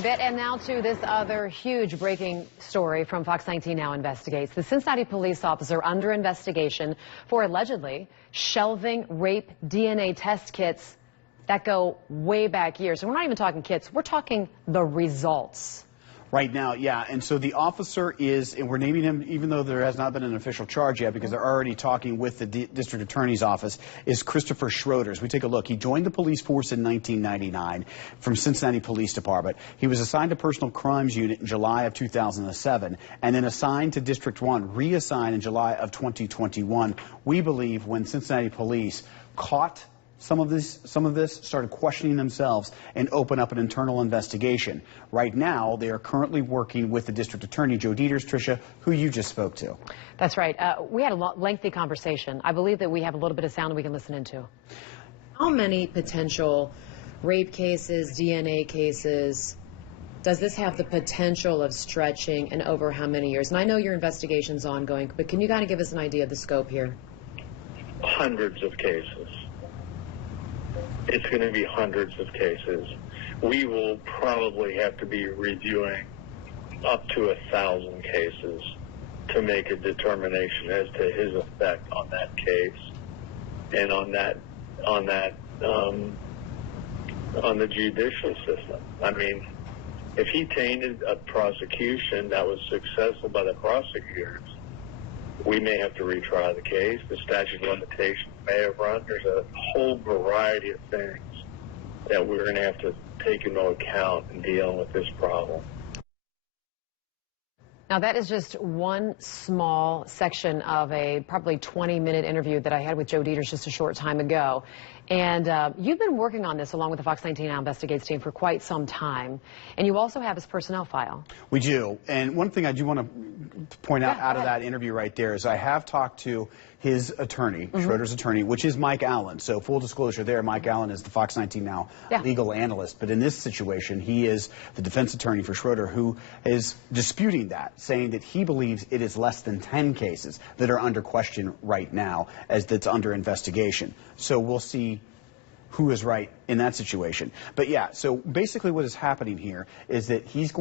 a bit. And now to this other huge breaking story from Fox 19 Now Investigates. The Cincinnati police officer under investigation for allegedly shelving rape DNA test kits that go way back years. And we're not even talking kits, we're talking the results. Right now, yeah, and so the officer is, and we're naming him even though there has not been an official charge yet because they're already talking with the district attorney's office, is Christopher Schroeder. As we take a look, he joined the police force in 1999 from Cincinnati Police Department. He was assigned to Personal Crimes Unit in July of 2007 and then assigned to District 1, reassigned in July of 2021. We believe when Cincinnati Police caught some of this started questioning themselves and open up an internal investigation. Right now, they are currently working with the district attorney, Joe Dieters, Tricia, who you just spoke to. That's right. We had a lengthy conversation. I believe that we have a little bit of sound that we can listen into. How many potential rape cases, DNA cases, does this have the potential of stretching and over how many years? And I know your investigation's ongoing, but can you kind of give us an idea of the scope here? Hundreds of cases. It's going to be hundreds of cases. We will probably have to be reviewing up to 1,000 cases to make a determination as to his effect on that case and on the judicial system. I mean, if he tainted a prosecution that was successful by the prosecutors, we may have to retry the case. The statute of limitations may have run. There's a whole variety of things that we're going to have to take into account in dealing with this problem. Now, that is just one small section of a probably 20-minute interview that I had with Joe Dieters just a short time ago. And you've been working on this along with the Fox 19 Now Investigates team for quite some time. And you also have his personnel file. We do. And one thing I do want to point out of that interview right there is I have talked to his attorney, Schroeder's attorney, which is Mike Allen. So full disclosure there, Mike Allen is the Fox 19 Now legal analyst. But in this situation, he is the defense attorney for Schroeder, who is disputing that, saying that he believes it is less than 10 cases that are under question right now as that's under investigation. So we'll see who is right in that situation. But yeah, so basically what is happening here is that he's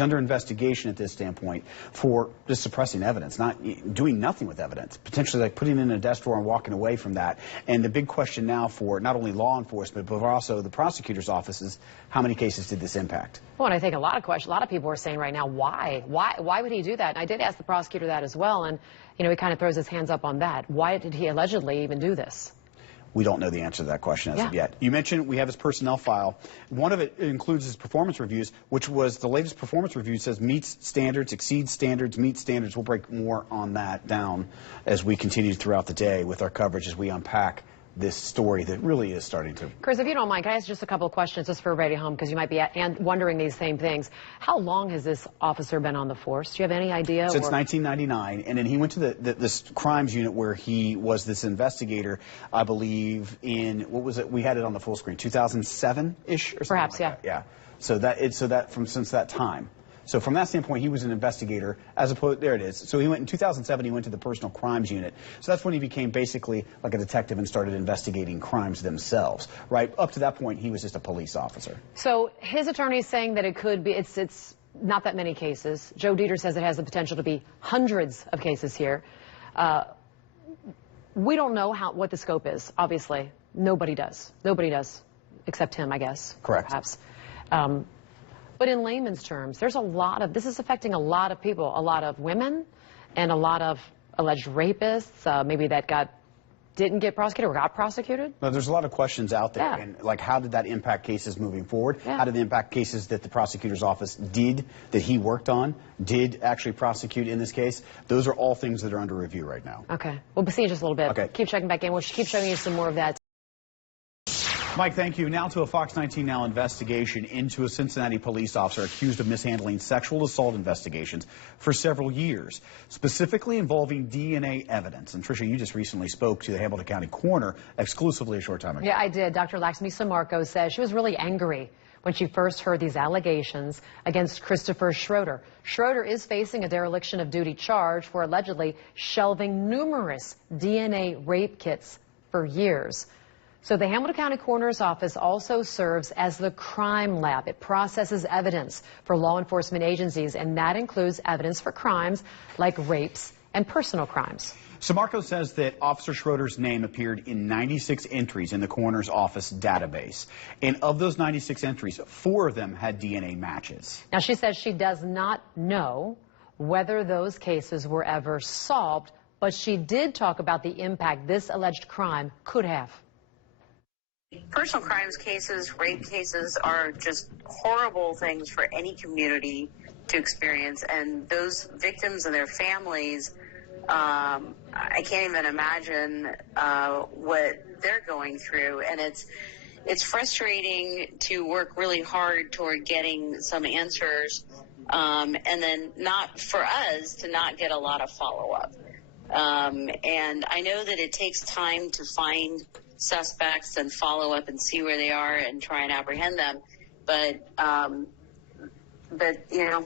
under investigation at this standpoint for just suppressing evidence, not doing nothing with evidence, potentially like putting in a desk drawer and walking away from that. And the big question now for not only law enforcement, but also the prosecutor's office is how many cases did this impact? Well, and I think a lot of people are saying right now, why would he do that? And I did ask the prosecutor that as well, and you know, he kind of throws his hands up on that. Why did he allegedly even do this? We don't know the answer to that question as of yet. You mentioned we have his personnel file. One of it includes his performance reviews, which was the latest performance review says meets standards, exceeds standards, meets standards. We'll break more on that down as we continue throughout the day with our coverage as we unpack this story that really is starting to... Chris, if you don't mind, can I ask just a couple of questions just for everybody at home, because you might be wondering these same things. How long has this officer been on the force? Do you have any idea? Since 1999, and then he went to this crimes unit where he was this investigator, I believe, in, what was it? We had it on the full screen, 2007-ish or something. Perhaps, like that. Yeah. So since that time. So from that standpoint, he was an investigator, as opposed, there it is. So he went in 2007, he went to the Personal Crimes Unit. So that's when he became basically like a detective and started investigating crimes themselves, right? Up to that point, he was just a police officer. So his attorney is saying that it could be, it's not that many cases. Joe Dieters says it has the potential to be hundreds of cases here. We don't know what the scope is, obviously. Nobody does. Nobody does, except him, I guess. Correct. Perhaps. But in layman's terms, there's a lot of, this is affecting a lot of people, a lot of women and a lot of alleged rapists, maybe that didn't get prosecuted or got prosecuted. No, there's a lot of questions out there. And like, how did that impact cases moving forward? How did it impact cases that the prosecutor's office that he worked on, did actually prosecute in this case? Those are all things that are under review right now. Okay. We'll see you in just a little bit. Okay. Keep checking back in. We'll keep showing you some more of that. Mike, thank you. Now to a Fox 19 Now investigation into a Cincinnati police officer accused of mishandling sexual assault investigations for several years, specifically involving DNA evidence. And Tricia, you just recently spoke to the Hamilton County coroner exclusively a short time ago. Yeah, I did. Dr. Laxmi Samarco says she was really angry when she first heard these allegations against Christopher Schroeder. Schroeder is facing a dereliction of duty charge for allegedly shelving numerous DNA rape kits for years. So the Hamilton County Coroner's Office also serves as the crime lab. It processes evidence for law enforcement agencies, and that includes evidence for crimes like rapes and personal crimes. So Marco says that Officer Schroeder's name appeared in 96 entries in the coroner's office database. And of those 96 entries, 4 of them had DNA matches. Now, she says she does not know whether those cases were ever solved, but she did talk about the impact this alleged crime could have. Personal crimes cases, rape cases are just horrible things for any community to experience, and those victims and their families, I can't even imagine what they're going through, and it's frustrating to work really hard toward getting some answers, and then not for us to not get a lot of follow-up. And I know that it takes time to find suspects and follow up and see where they are and try and apprehend them, but you know,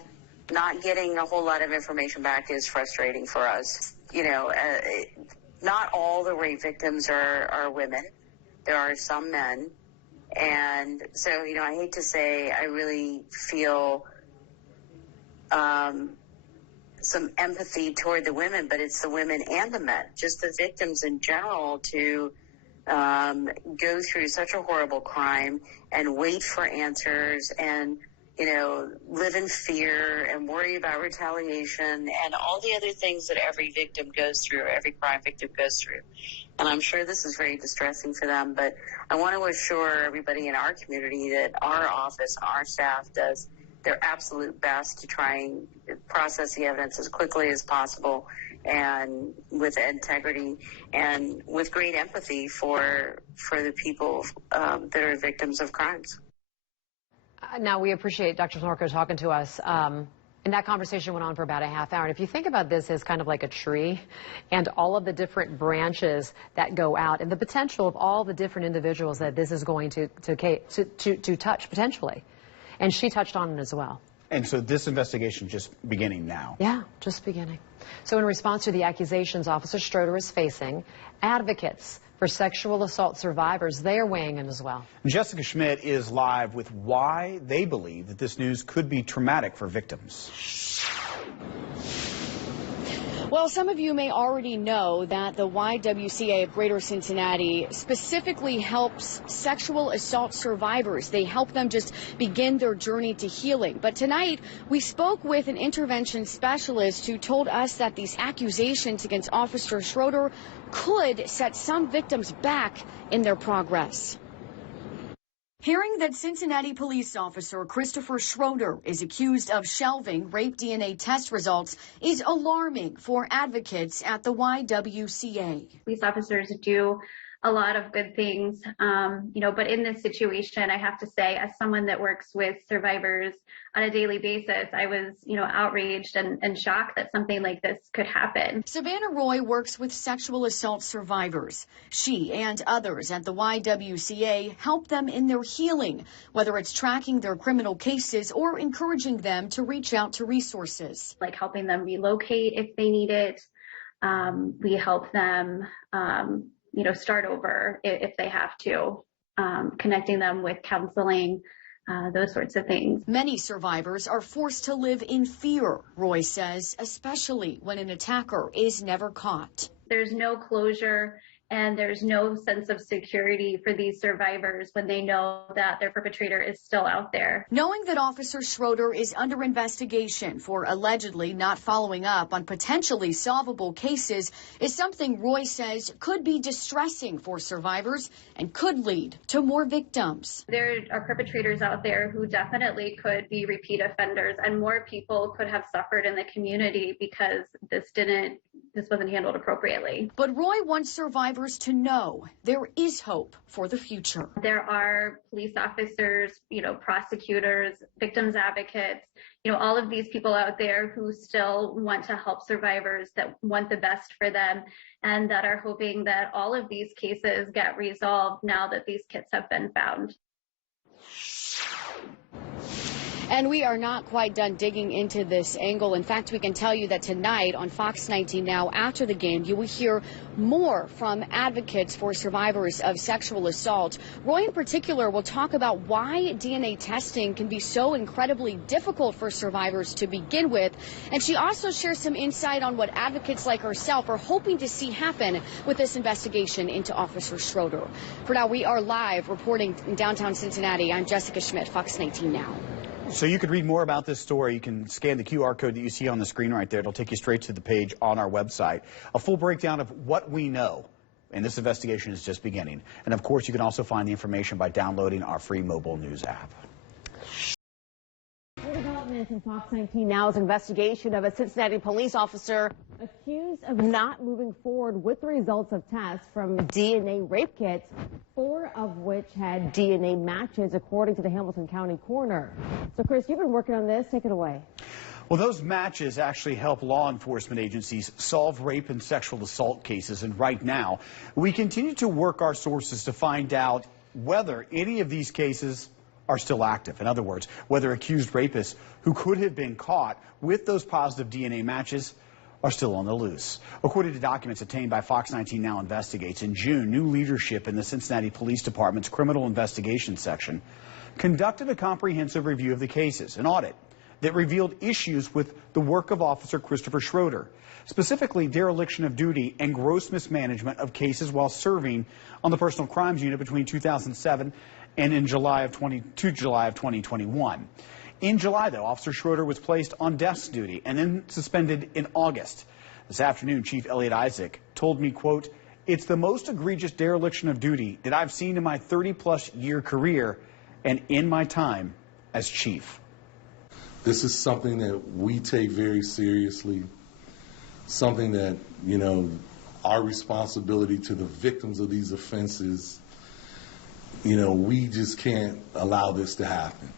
not getting a whole lot of information back is frustrating for us. You know, not all the rape victims are women. There are some men. And so, you know, I hate to say I really feel some empathy toward the women, but it's the women and the men, just the victims in general, to go through such a horrible crime and wait for answers and, you know, live in fear and worry about retaliation and all the other things that every victim goes through, every crime victim goes through. And I'm sure this is very distressing for them, but I want to assure everybody in our community that our office and our staff does their absolute best to try and process the evidence as quickly as possible and with integrity and with great empathy for the people that are victims of crimes. Now, we appreciate Dr. Marco talking to us. And that conversation went on for about a half hour. And if you think about this as kind of like a tree and all of the different branches that go out and the potential of all the different individuals that this is going to touch potentially. And she touched on it as well. And so this investigation just beginning now. Yeah, just beginning. So in response to the accusations Officer Schroeder is facing, advocates for sexual assault survivors, they are weighing in as well. Jessica Schmidt is live with why they believe that this news could be traumatic for victims. Well, some of you may already know that the YWCA of Greater Cincinnati specifically helps sexual assault survivors. They help them just begin their journey to healing. But tonight, we spoke with an intervention specialist who told us that these accusations against Officer Schroeder could set some victims back in their progress. Hearing that Cincinnati police officer Christopher Schroeder is accused of shelving rape DNA test results is alarming for advocates at the YWCA. Police officers do a lot of good things, but in this situation, I have to say, as someone that works with survivors on a daily basis, I was, outraged and shocked that something like this could happen. Savannah Roy works with sexual assault survivors. She and others at the YWCA help them in their healing, whether it's tracking their criminal cases or encouraging them to reach out to resources. Like helping them relocate if they need it. We help them start over if they have to, connecting them with counseling, those sorts of things. Many survivors are forced to live in fear, Roy says, especially when an attacker is never caught. There's no closure and there's no sense of security for these survivors when they know that their perpetrator is still out there. Knowing that Officer Schroeder is under investigation for allegedly not following up on potentially solvable cases is something Roy says could be distressing for survivors and could lead to more victims. There are perpetrators out there who definitely could be repeat offenders, and more people could have suffered in the community because this wasn't handled appropriately. But Roy wants survivors to know there is hope for the future. There are police officers, prosecutors, victims advocates, all of these people out there who still want to help survivors, that want the best for them, and that are hoping that all of these cases get resolved now that these kits have been found. And we are not quite done digging into this angle. In fact, we can tell you that tonight on Fox 19 Now, after the game, you will hear more from advocates for survivors of sexual assault. Roy in particular will talk about why DNA testing can be so incredibly difficult for survivors to begin with. And she also shares some insight on what advocates like herself are hoping to see happen with this investigation into Officer Schroeder. For now, we are live reporting in downtown Cincinnati. I'm Jessica Schmidt, Fox 19 Now. So you could read more about this story. You can scan the QR code that you see on the screen right there. It'll take you straight to the page on our website. A full breakdown of what we know. And this investigation is just beginning. And of course, you can also find the information by downloading our free mobile news app. Developments in Fox 19 Now's investigation of a Cincinnati police officer accused of not moving forward with the results of tests from DNA rape kits, 4 of which had DNA matches, according to the Hamilton County coroner. So, Chris, you've been working on this. Take it away. Well, those matches actually help law enforcement agencies solve rape and sexual assault cases. And right now, we continue to work our sources to find out whether any of these cases are still active. In other words, whether accused rapists who could have been caught with those positive DNA matches are still on the loose. According to documents obtained by Fox 19 Now Investigates, in June, new leadership in the Cincinnati Police Department's Criminal Investigation Section conducted a comprehensive review of the cases, an audit that revealed issues with the work of Officer Christopher Schroeder, specifically dereliction of duty and gross mismanagement of cases while serving on the Personal Crimes Unit between 2007 and in July of 2021. In July, though, Officer Schroeder was placed on desk duty and then suspended in August. This afternoon, Chief Elliot Isaac told me, quote, "It's the most egregious dereliction of duty that I've seen in my 30-plus year career and in my time as chief." This is something that we take very seriously, something that, you know, our responsibility to the victims of these offenses, you know, we just can't allow this to happen.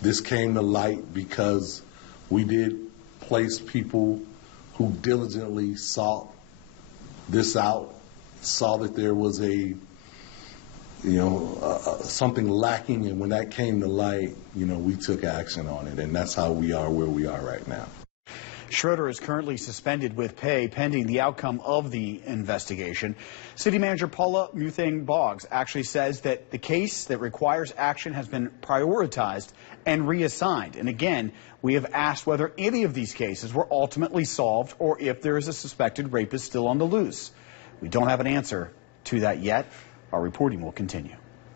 This came to light because we did place people who diligently sought this out, saw that there was something lacking, and when that came to light, you know, we took action on it, and that's how we are where we are right now. Schroeder is currently suspended with pay pending the outcome of the investigation. City Manager Paula Muthang-Boggs actually says that the case that requires action has been prioritized and reassigned. And again, we have asked whether any of these cases were ultimately solved or if there is a suspected rapist still on the loose. We don't have an answer to that yet. Our reporting will continue.